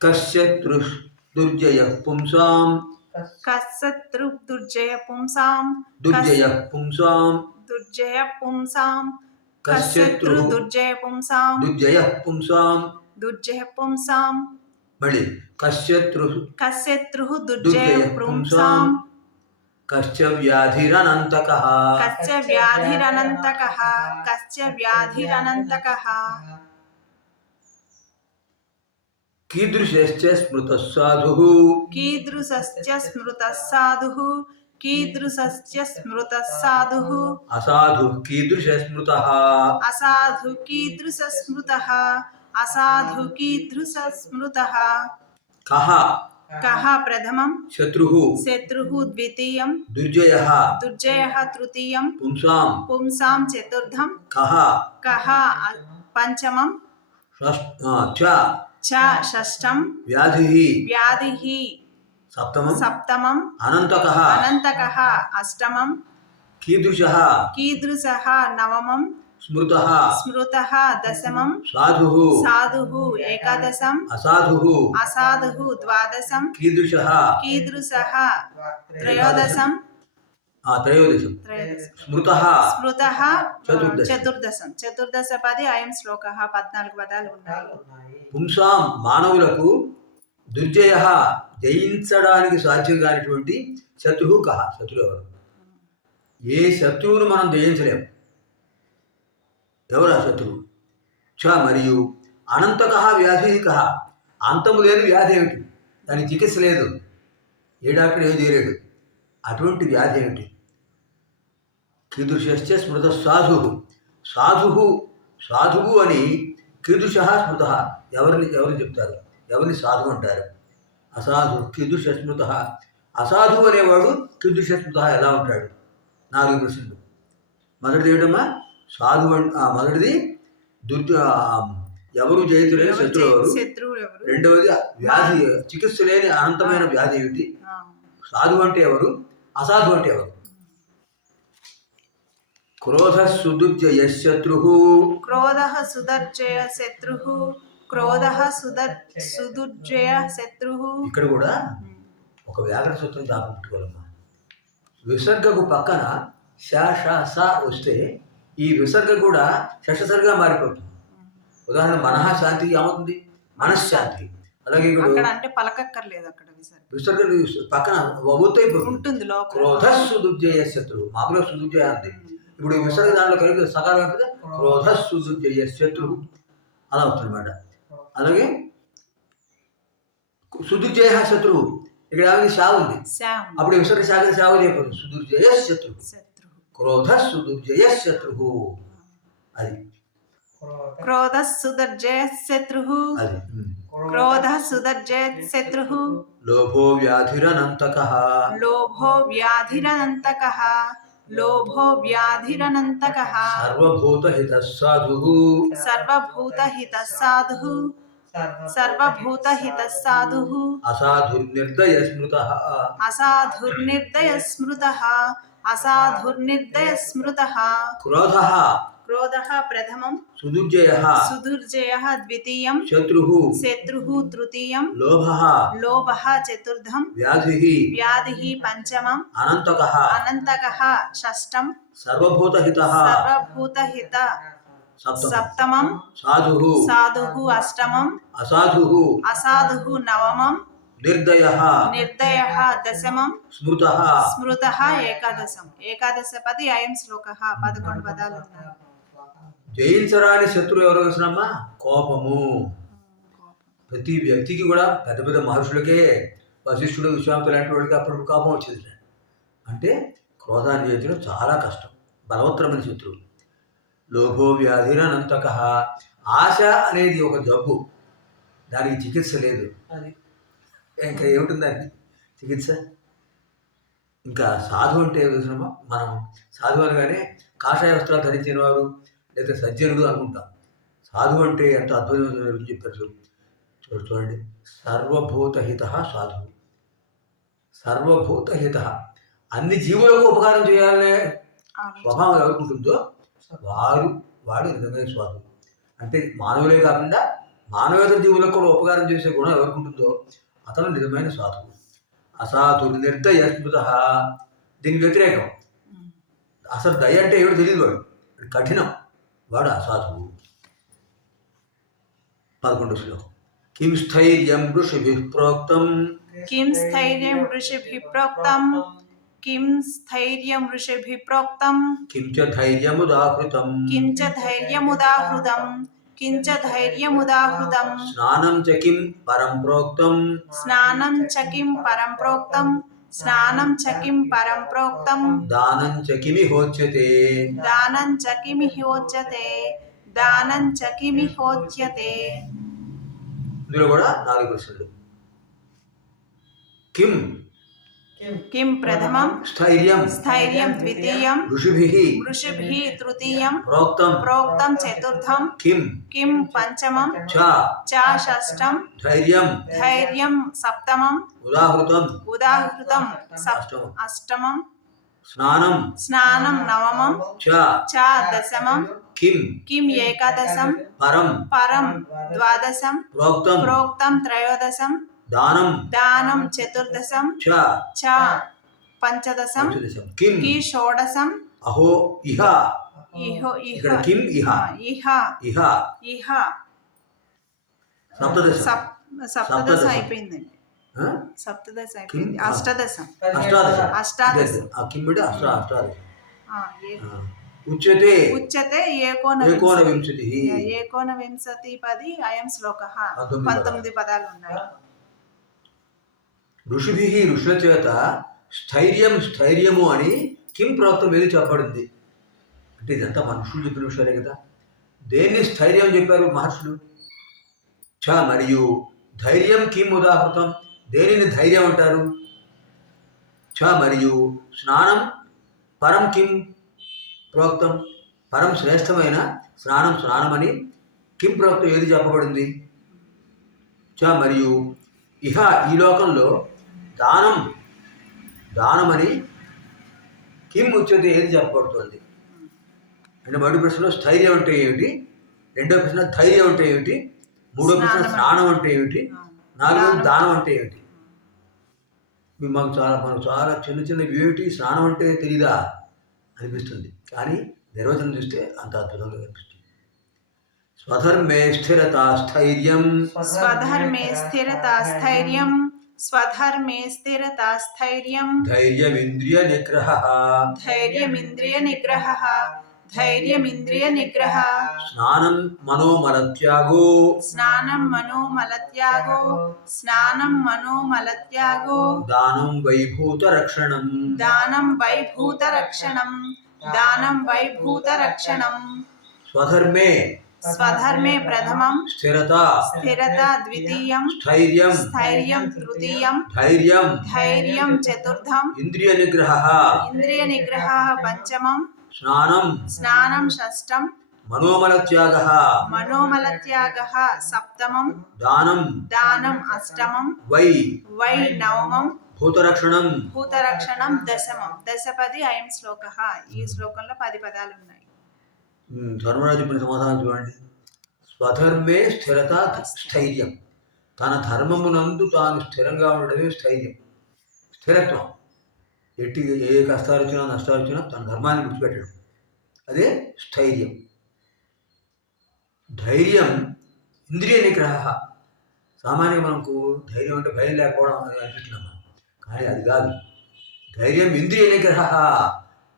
కశ్యతృ దుర్జయ పుంసాం కసతృ దుర్జయ పుంసాం దుర్జయ పుంసాం దుర్జయ పుంసాం కశ్యతృ కసతృ దుర్జయ పుంసాం దుర్జయ పుంసాం దుర్జయ పుంసాం మళ్ళీ కశ్యతృ కసతృ దుర్జయ దుర్జయ పుంసాం పుంసాం కశ్య వ్యాధిరనంతక కస్య వ్యాధిరనంతకః కస్య వ్యాధిరనంతకః కీదృశశ్చ స్మృత సాధు కీదృశశ్చ స్మృతः సాధుః కీదృశశ్చ స్మృతः సాధుః అసాధు కీదృశ స్మృత అసాధు కీదృశ స్మృతः అసాధు కీదృశ స్మృతः కహ కः ప్రథమం శత్రు శత్రుః ద్వితీయం దుర్జయ దుర్జయः తృతీయం పుంసాం పుంసాం చతుర్థం కహ కः పంచమం షష్- ఆ, చ షష్టం వ్యాధి. వ్యాధిः. సప్తమం. సప్తమం. అనంతక. అనంతకः. అష్టమం. కీదృశ. కీదృశः. నవమం. స్మృత. స్మృతः. దశమం. సాధు. సాధుః. ఏకాదశం. అసాధు. అసాధుః. ద్వాదశం. కీదృశ. కీదృశः. త్రయోదశం. త్రయోదశం. స్మృత స్మృతः చతుర్దశం. చతుర్దశం. పది అయం శ్లోక పద్నాలుగు పదాలు ఉన్నాయి. పుంసాం మానవులకు దుర్జయ జయించడానికి సాధ్యం కానిటువంటి శత్రువు కహ శత్రువు ఎవరు? ఏ శత్రువును మనం జయించలేము ఎవరు ఆ శత్రువు? చ మరియు అనంతక వ్యాధి కహ అంతము లేని వ్యాధి ఏమిటి? దానికి చికిత్స లేదు. ఏ డాక్టర్ ఏం చేయలేడు అటువంటి వ్యాధి ఏమిటి? కీదృశ్చ స్మృత సాధు సాధు సాధువు అని కీదృశ స్మృత. ఎవరిని ఎవరిని చెప్తారు? ఎవరిని సాధు అంటారు? అసాధు కీదృశ స్మృత. అసాధు అనేవాడు కీదృశ స్మృత ఎలా ఉంటాడు? నాలుగు ప్రశ్నలు. మొదటిది ఏమిటమ్మా? సాధు అన్- ఆ, మొదటిది దుర్జ ఆ, ఎవరు జయితులేని శత్రువు ఎవరు? రెండవది వ్యాధి చికిత్స లేని అనంతమైన వ్యాధి ఏమిటి? ఆ. సాధు అంటే ఎవరు? అసాధు అంటే ఎవరు? క్రోధ సుదుర్జయ శత్రు క్రోధ సుదర్జయ శత్రు. క్రోధ సుదర్ సుదుర్జయ శత్రు. ఇక్కడ కూడా ఒక వ్యాకరణ సూత్రం దాపెట్టుకోవాలమ్మా విసర్గకు పక్కన శ ష స వస్తే ఈ విసర్గ కూడా శశసరిగా మారిపోతుంది. ఉదాహరణ మనః శాంతి ఏమవుతుంది మనశ్శాంతి అలాగే ఇక్కడ అంటే పలకక్కర్లేదు అక్కడ విసర్గ. పక్కన ఉంటుంది క్రోధ సుదుర్జయ శత్రువు మామూలుగా సుదుర్జయ అంతే. ఇప్పుడు ఈ విసర్గ దాంట్లో కలిపి సకాలం అయిపోతే క్రోధ సుదుర్జయ శత్రువు అలా అవుతుందన్నమాట అలాగే సుదుర్జయ శత్రువు ఇక్కడ ఆమెకి షా ఉంది. అప్పుడు విసర్గ శాఖ సేవ చేయకూడదు సుదుర్జయ శత్రువు శత్రు. క్రోధ సుదుర్జయ శత్రువు అది. క్రోధ సుదర్జయ శత్రు. అది. క్రోధ సుదర్జయ శత్రు. లోభో వ్యాధిరనంతక. లోభో వ్యాధిరనంతక. లోభో వ్యాధిరనంతక సర్వభూత హిత సాధు సర్వభూత హిత సాధు సర్వభూత హిత సాధు అసాధుర్నిర్దయ స్మృత అసాధుర్నిర్దయ స్మృత అసాధుర్నిర్దయ స్మృత క్రోధ క్రోధ ప్రథమం సుదుర్జయ సుదుర్జయ ద్వితీయం శత్రు శత్రు తృతీయం లోభ లోభ చతుర్థం వ్యాధి వ్యాధి పంచమం అనంతక అనంతక షష్టం సర్వభూత హిత సర్వభూతహిత సప్తమ సప్తమం సాధు సాధు అష్టమం అసాధు అసాధు నవమం నిర్దయ నిర్దయ దశమం స్మృత స్మృత ఏకాదశం ఏకాదశ పది అయం శ్లోక పదకొండు పదాలు ఉన్నాయి. జయించరాని శత్రువు ఎవరో తెలిసినమ్మా? కోపము. ప్రతి వ్యక్తికి కూడా పెద్ద పెద్ద మహర్షులకే వశిష్ఠుడు విశ్వామిత్రుడు లాంటి వాళ్ళకి అప్పుడు కోపం వచ్చింది అంటే క్రోధాన్ని జయించడం చాలా కష్టం. బలవత్తరమైన శత్రువు. లోభో వ్యాధిరనంతక ఆశ అనేది ఒక జబ్బు. దానికి చికిత్స లేదు. ఇంకా ఏమిటి దానికి చికిత్స? ఇంకా సాధు అంటే తెలిసినమా మనం సాధు అనగానే కాషాయ వస్త్రాలు ధరించిన వారు లేదా సజ్జనుడు అనుకుంటాం. సాధు అంటే ఎంత అద్భుతమైన చెప్పారు చూడు. చూడు చూడండి. సర్వభూతహిత సాధువు. సర్వభూతహిత. అన్ని జీవులకు ఉపకారం చేయాలనే స్వభావం ఎవరికి ఉంటుందో వారు వాడు నిజమైన స్వాధువు అంటే మానవులే కాకుండా మానవేతర జీవులకు కూడా ఉపకారం చేసే గుణం ఎవరికి ఉంటుందో అతను నిజమైన సాధువు. అసాధు నిర్దయ స్మృత. దీనికి వ్యతిరేకం. అసలు దయ అంటే ఏమిటో తెలియదు వాడు. కఠినం. వాడు అసాధువు పదకొండు శ్లోకం కిం స్థైర్యం ఋషిభి ప్రోక్తం किं स्थैर्यं ऋषिभिः प्रोक्तं किं स्थैर्यं ऋषिभिः प्रोक्तं కిం చ ధైర్యముదాహృతం किं च धैर्यमुदाहृतं किं च धैर्यमुदाहृतं స్నానం చ కిం పరం ప్రోక్తం स्नानं च किं परं प्रोक्तं స్నానం చకిం పరం ప్రోక్తం. దానం చకిమి హోచ్యతే. దానం చకిమి హోచ్యతే. దానం చకిమి హోచ్యతే. ఇందులో కూడా నాలుగు ప్రశ్నలు. కిం కిం ప్రథమం స్థైర్యం స్థైర్యం ద్వితీయం ఋషిభిః ఋషిభిః తృతీయం ప్రోక్తం ప్రోక్తం చతుర్థం కిం కిం పంచమం చ చ షష్టం ధైర్యం ధైర్యం సప్తమం ఉదాహృతం ఉదాహృతం అష్టమం స్నానం స్నానం నవమం చ చ దశమం కిం కిం ఏకాదశం పరం పరం ద్వాదశం ప్రోక్తం ప్రోక్తం త్రయోదశం దానం. దానం చతుర్దశం చ. చ. పంచదశం కిం. కి షోడశం అహో ఇహ. ఇహో ఇక్కడ కిం ఇహ. ఇహ. ఇహ. ఇహ. సప్తదశ. సప్తదశ అయిపోయిందండి సప్తదశ అయిపోయింది. అష్టాదశం. అష్టాదశ. అష్టాదశ. కిం బిడ అష్టాదశ. ఉచ్యతే. ఉచ్యతే ఏకోన ఏకోన వింశతి ఏకోన వింశతి పది అయం శ్లోక పంతొమ్మిది పదాలు ఉన్నాయి. ఋషిభి ఋషుల చేత స్థైర్యం స్థైర్యము అని కిం ప్రోక్తం ఏది చెప్పబడింది. అంటే ఇదంతా మనుషులు చెప్పిన విషయాలే కదా. దేన్ని స్థైర్యం చెప్పారు మహర్షులు? చ మరియు ధైర్యం కిం ఉదాహృతం? దేనిని ధైర్యం అంటారు? చ మరియు స్నానం పరం కిం ప్రోక్తం పరం శ్రేష్టమైన స్నానం స్నానమని కిం ప్రోక్తం ఏది చెప్పబడింది? చ మరియు ఇహ ఈ లోకంలో దానం. దానమని కిం ఉచ్యతే ఏది చెప్పబడుతుంది? అంటే మొదటి ప్రశ్నలో స్థైర్యం అంటే ఏమిటి? రెండో ప్రశ్న ధైర్యం అంటే ఏమిటి? మూడో ప్రశ్న స్నానం. అంటే ఏమిటి? నాలుగో దానం. అంటే ఏమిటి? మాకు చాలా మనకు చాలా చిన్న చిన్న ఏమిటి స్నానం అంటే తెలీదా? అనిపిస్తుంది. కానీ నిర్వచనం చూస్తే అంత అద్భుతంగా కనిపిస్తుంది. స్వధర్మే స్థిరత స్థైర్యం. స్వధర్మే స్థిరత స్థైర్యం. స్వధర్మే స్థిరత స్థైర్యం. ధైర్యమింద్రియ నిగ్రహ ధైర్యమింద్రియ నిగ్రహ ధైర్యమింద్రియ నిగ్రహ స్నానం మనోమలత్యాగో. స్నానం మనోమలత్యాగో. స్నానం మనోమలత్యాగో. దానం వైభూత రక్షణం దానం వైభూత రక్షణం దానం వైభూత రక్షణం స్వధర్మే స్వధర్మే ప్రథమం. స్థిరత. స్థిరత ద్వితీయం. స్థైర్యం. స్థైర్యం తృతీయం. ధైర్యం. ధైర్యం చతుర్థం. ఇంద్రియ నిగ్రహ ఇంద్రియ నిగ్రహ పంచమం. స్నానం. స్నానం షష్టం. మనోమలత్యాగ. మనోమలత్యాగ సప్తమం. దానం. దానం అష్టమం. వై. వై నవమం. భూతరక్షణం. భూతరక్షణం దశమం. దశపది అయం శ్లోక. ఈ శ్లోకంలో పది పదాలు ఉన్నాయి. ధర్మరాజు చెప్పిన సమాధానం చూడండి. స్వధర్మే స్థిరత స్థైర్యం. తన ధర్మమునందు తాను స్థిరంగా ఉండడమే స్థైర్యం. స్థిరత్వం. ఎట్టి ఏ కష్టాలు వచ్చినా నష్టాలు వచ్చినా తన ధర్మాన్ని విడిచిపెట్టడం అదే స్థైర్యం. ధైర్యం ఇంద్రియ నిగ్రహ. సామాన్యంగా మనకు ధైర్యం అంటే భయం లేకపోవడం అని అనిపిస్తున్నాం మనం. కానీ అది కాదు. ధైర్యం ఇంద్రియ నిగ్రహ.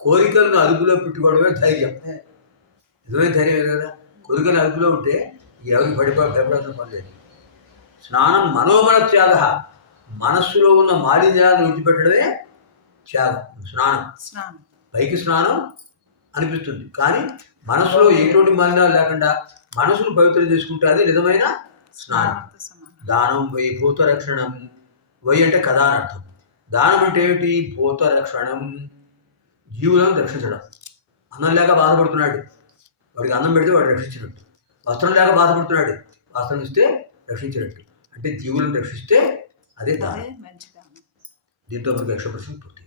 కోరికలను అదుపులో పెట్టుకోవడమే ధైర్యం. నిజమైన ధైర్యం ఏది కదా కోరికలు అదుపులో ఉంటే ఎవరికి పడిపో భయపడాల్సిన పని లేదు. స్నానం మనోమల త్యాగ మనస్సులో ఉన్న మాలిన్యాలను విడిచిపెట్టడమే త్యాగం. స్నానం. స్నానం. పైకి స్నానం అనిపిస్తుంది. కానీ మనసులో ఎటువంటి మాలిన్యాలు లేకుండా మనసును పవిత్రం చేసుకుంటే అది నిజమైన స్నానం. దానం వై భూత రక్షణం వై అంటే కదా అని అర్థం. దానం అంటే ఏమిటి? భూత రక్షణం జీవులను రక్షించడం. అన్నం లేక బాధపడుతున్నాడు. వాడికి అన్నం పెడితే వాడు రక్షించినట్టు వస్త్రం లేక బాధపడుతున్నాడు. వస్త్రం ఇస్తే రక్షించినట్టు అంటే జీవులను రక్షిస్తే అదే దానం. దీంతో మనకు యక్ష ప్రశ్న పూర్తి.